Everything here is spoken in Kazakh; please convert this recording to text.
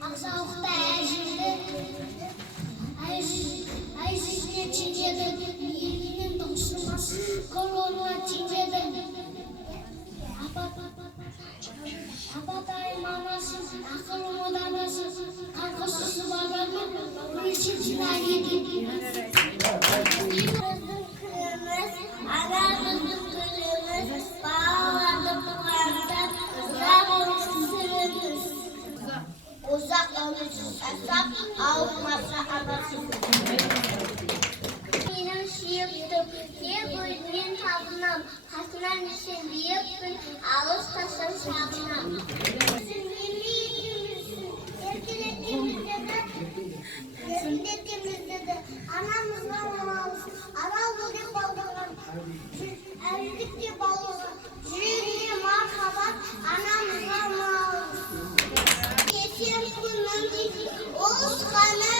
Ақсауықта әжіне теңеді, елінен тоқсырмас, колонна теңеді. Апатайым анасы, ақылым оданасы, қанқышысы бағаны, өлшеп жинар еді. Біздің күніміз, анамыздың күніміз, балалардың туғандан ұзақ өмір сүріңіз. Ұзақ өмір сүрсақ, ауырмаса анасыз. Менің сүйіктім, тек өзінен табынам, қасынан ішін биікпін, алыс тастан шағынам. Еркелетеміздеді, анамызға алыс, арал бөлек балдырған, әлдікте балдырған, жүрегіне мархабат, анамызға алыс. Кетем күнім дейді, ол ғана